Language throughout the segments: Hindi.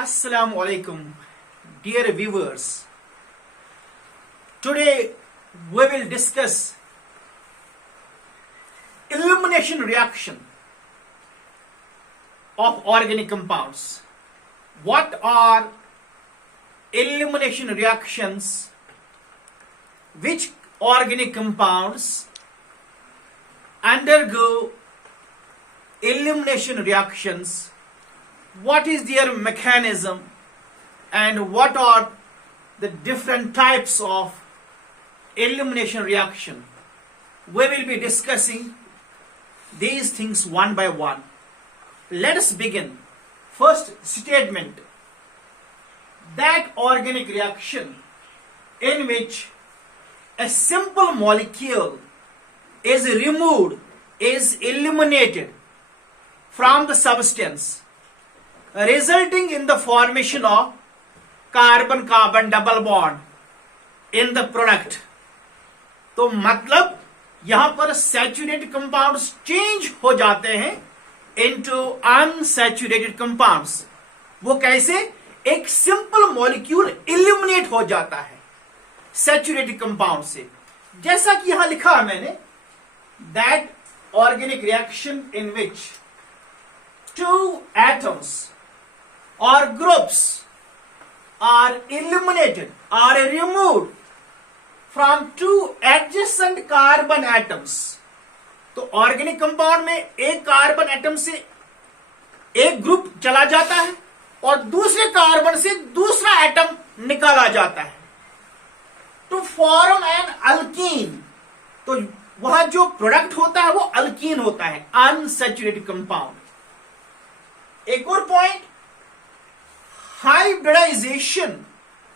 Assalamu alaikum, dear viewers. Today we will discuss elimination reaction of organic compounds. What are elimination reactions? Which organic compounds undergo elimination reactions? What is their mechanism and what are the different types of elimination reaction? We will be discussing these things one by one. Let us begin. First statement, that organic reaction in which a simple molecule is removed, is eliminated from the substance, resulting in the formation of carbon-carbon double bond in the product. तो मतलब यहां पर सैचुरेटेड कंपाउंड्स चेंज हो जाते हैं इनटू अनसैचुरेटेड कंपाउंड्स. वो कैसे? एक सिंपल मॉलिक्यूल इल्यूमिनेट हो जाता है सैचुरेटेड कंपाउंड से. जैसा कि यहां लिखा है मैंने, that organic reaction in which two atoms or groups are eliminated or removed from two adjacent carbon atoms. तो ऑर्गेनिक कंपाउंड में एक कार्बन एटम से एक ग्रुप चला जाता है और दूसरे कार्बन से दूसरा एटम निकाला जाता है टू फॉर्म एन अल्कीन. तो वहां जो प्रोडक्ट होता है वो अल्कीन होता है, अनसैचुरेटेड कंपाउंड. एक और पॉइंट, हाइब्रिडाइजेशन.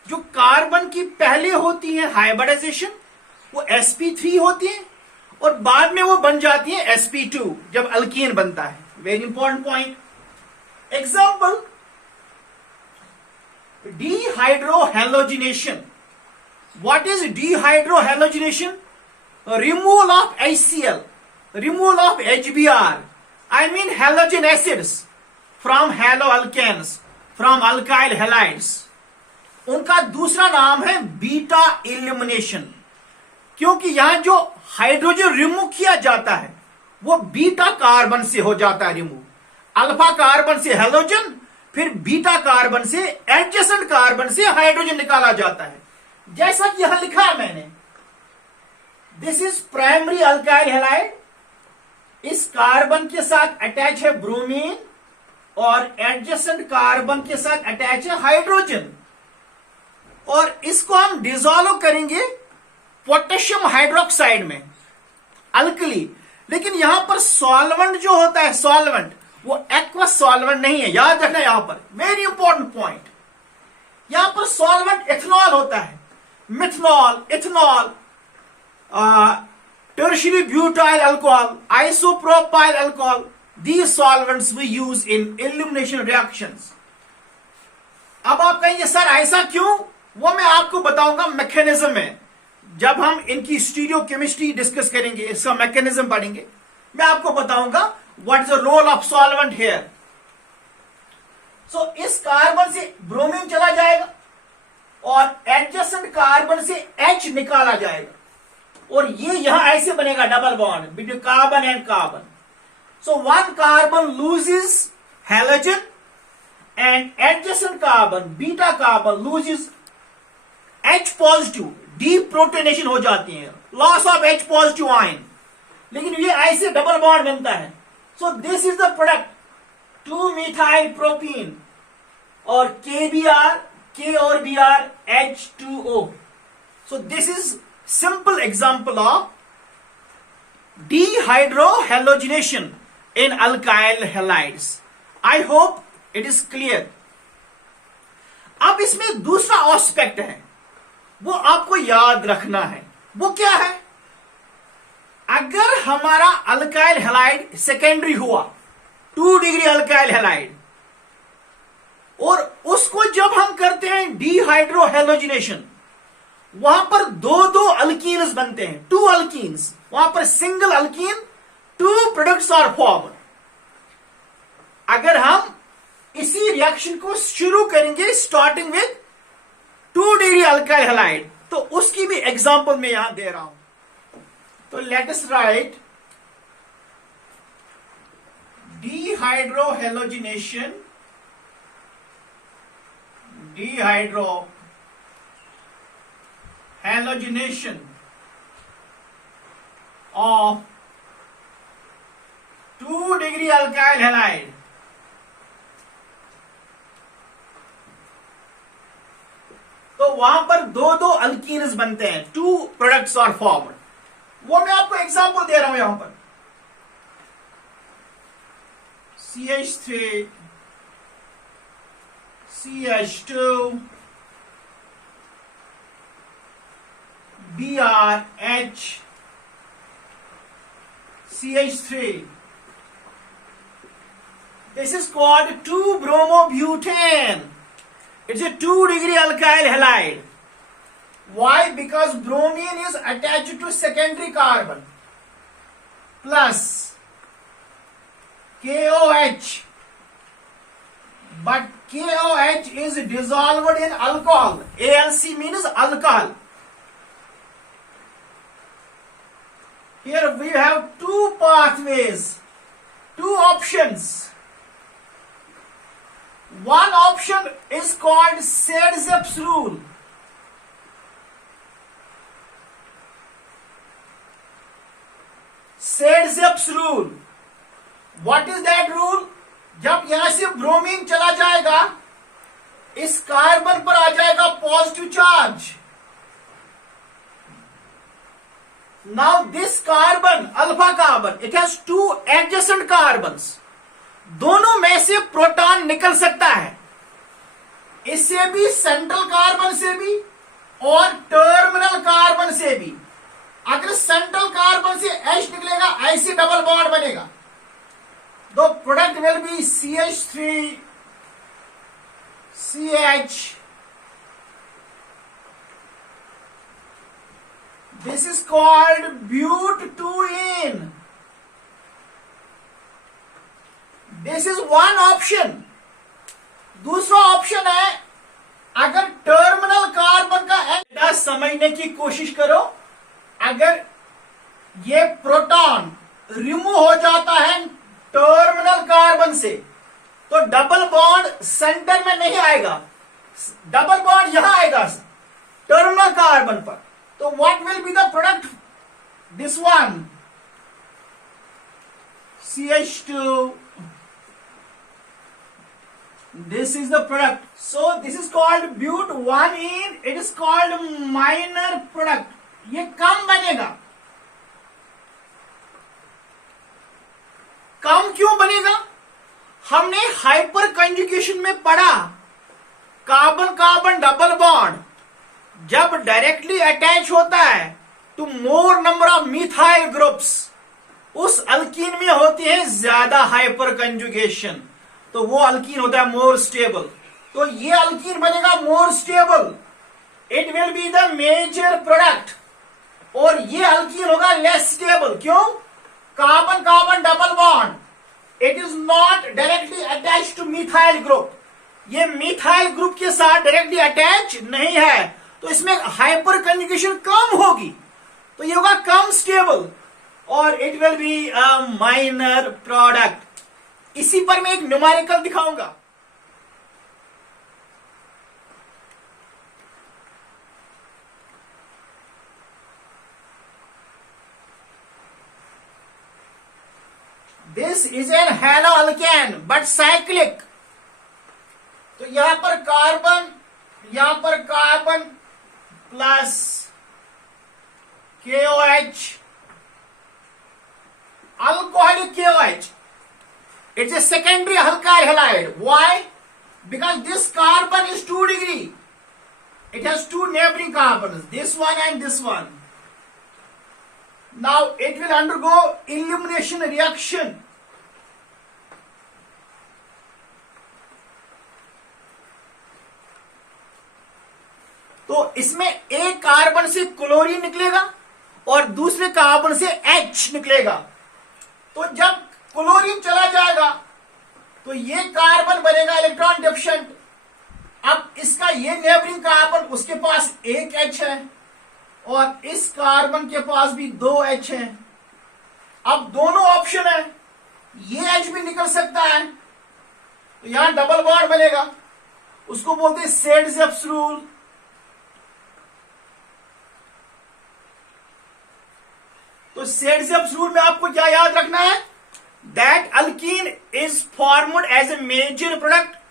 जो कार्बन की पहले होती है हाइब्रिडाइजेशन, वो sp3 होती है और बाद में वो बन जाती है sp2 जब अल्कीन बनता है. Very important point. Example, dehydrohalogenation. What is dehydrohalogenation? Removal of HCl, removal of HBr, I mean halogen acids from haloalkanes, from alkyl halides. उनका दूसरा नाम है बीटा इल्यूमिनेशन, क्योंकि यहां जो हाइड्रोजन रिमूव किया जाता है वो बीटा कार्बन से हो जाता है रिमूव. अल्फा कार्बन से हैलोजन, फिर बीटा कार्बन से एडजेसेंट कार्बन से हाइड्रोजन निकाला जाता है. जैसा कि यहां लिखा है मैंने, this is primary alkyl halide. इस कार्बन के साथ अटैच है ब्रोमीन और एडजेसेंट कार्बन के साथ अटैच है हाइड्रोजन, और इसको हम डिसॉल्व करेंगे पोटेशियम हाइड्रोक्साइड में, अल्कली. लेकिन यहां पर सॉल्वेंट जो होता है, सॉल्वेंट, वो एक्वस सॉल्वेंट नहीं है. याद रखना यहां पर, वेरी इंपॉर्टेंट पॉइंट. यहां पर सॉल्वेंट इथेनॉल होता है, methanol, ethanol, tertiary butyl alcohol, isopropyl alcohol. These solvents we use in elimination reactions. अब आप कहेंगे सर ऐसा क्यों? वो मैं आपको बताऊंगा मैकेनिज्म में. जब हम इनकी स्टीरियो केमिस्ट्री डिस्कस करेंगे, इसका मैकेनिज्म पढ़ेंगे, मैं आपको बताऊंगा what is the role of solvent here. So इस कार्बन से ब्रोमीन चला जाएगा और एडजेसेंट कार्बन से H निकाला जाएगा और ये यहां ऐसे बनेगा double bond between carbon and carbon. So one carbon loses halogen and adjacent carbon, beta carbon loses H positive, deprotonation हो जाती है, loss of H positive ion. लेकिन ये ऐसे डबल बॉन्ड बनता है. So this is the product 2-methyl propene और KBr, K और Br, H2O. So this is simple example of dehydrohalogenation in alkyl halides. I hope it is clear. अब इसमें दूसरा एस्पेक्ट है, वो आपको याद रखना है. वो क्या है? अगर हमारा अल्काइल हैलाइड सेकेंडरी हुआ, 2 डिग्री अल्काइल हैलाइड, और उसको जब हम करते हैं डिहाइड्रोहैलोजिनेशन, वहां पर दो अल्कीन्स बनते हैं, 2 अल्कीन्स. वहां पर single alkene, 2 products are formed. अगर हम इसी रिएक्शन को शुरू करेंगे starting with 2 degree alkyl halide. तो उसकी भी एग्जांपल मैं यहां दे रहा हूं। तो let us right dehydrohalogenation, dehydrohalogenation of 2 degree alkyl halide. तो वहां पर दो अल्कीन्स बनते हैं, 2 प्रोडक्ट्स आर फॉर्म्ड। वो मैं आपको एग्जांपल दे रहा हूं यहां पर। CH3 CH2 BRH CH3. This is called 2-bromobutane. It's a 2 degree alkyl halide. Why? Because bromine is attached to secondary carbon plus KOH. But KOH is dissolved in alcohol. ALC means alcohol. Here we have 2 pathways, 2 options. One option is called Saytzeff's rule. Saytzeff's rule. What is that rule? जब यहां से ब्रोमीन चला जाएगा, इस कार्बन पर आ जाएगा positive charge. Now this carbon, alpha carbon, it has 2 adjacent carbons. दोनों में से प्रोटॉन निकल सकता है, इससे भी, सेंट्रल कार्बन से भी और टर्मिनल कार्बन से भी। अगर सेंट्रल कार्बन से H निकलेगा, ऐसे डबल बॉन्ड बनेगा। The product will be CH3 CH. This is called but2ene. This is one option. दूसरा ऑप्शन है, अगर टर्मिनल कार्बन का एंड समझने की कोशिश करो, अगर ये प्रोटॉन रिमूव हो जाता है टर्मिनल कार्बन से, तो डबल बॉन्ड सेंटर में नहीं आएगा, डबल बॉन्ड यहां आएगा टर्मिनल कार्बन पर। तो what will be the product? This one, CH2. This is the product. So this is called but1ene. It is called minor product. ये कम बनेगा। कम क्यों बनेगा? हमने हाइपर कंजुगेशन में पढ़ा, कार्बन कार्बन डबल बॉन्ड जब डायरेक्टली अटैच होता है to more number of methyl groups, उस अल्कीन में होती है ज्यादा हाइपर कंजुगेशन, तो वो अल्कीन होता है मोर स्टेबल। तो ये अल्कीन बनेगा more stable, it will be the major product. और ये अल्कीन होगा लेस स्टेबल। क्यों? Carbon carbon double bond, it is not directly attach to methyl group, ये मिथाइल ग्रुप के साथ डायरेक्टली अटैच नहीं है, तो इसमें हाइपर कंजुगेशन कम होगी, तो ये होगा कम स्टेबल और it will be a minor product. इसी पर मैं एक न्यूमेरिकल दिखाऊंगा। This is an haloalkane but cyclic. तो यहां पर carbon plus KOH, alcoholic KOH. It's a secondary alkyl halide. Why? Because this carbon is 2 degree. It has 2 neighboring carbons, this one and this one. Now it will undergo elimination reaction. तो इसमें एक कार्बन से क्लोरीन निकलेगा और दूसरे कार्बन से H निकलेगा। तो जब क्लोरीन चला जाएगा तो ये कार्बन बनेगा इलेक्ट्रॉन डेफिशिएंट। अब इसका ये नेबरिंग कार्बन, उसके पास एक H है और इस कार्बन के पास भी 2 H है। अब दोनों ऑप्शन है, ये H भी निकल सकता है, तो यहां डबल बॉन्ड बनेगा, उसको बोलते हैं सेड-ज़ेप्स रूल। तो सेड-ज़ेप्स रूल में आपको क्या याद रखना है, that alkene is formed as a major product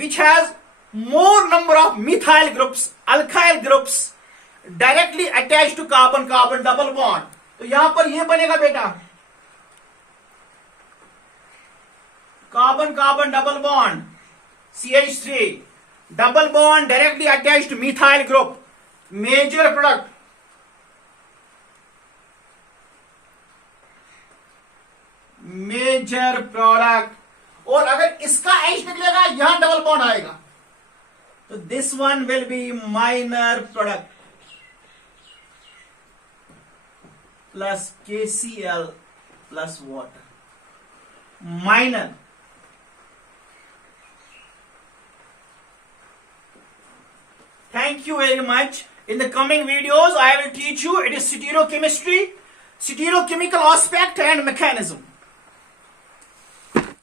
which has more number of methyl groups, alkyl groups directly attached to carbon carbon double bond। तो यहां पर ये बनेगा बेटा carbon carbon double bond CH3 double bond directly attached methyl group, major product. Major product. और अगर इसका H निकलेगा यहां डबल बॉन्ड आएगा, तो this one will be minor product plus KCl plus water, minor. Thank you very much. In the coming videos, I will teach you it is stereochemistry, stereochemical aspect and mechanism.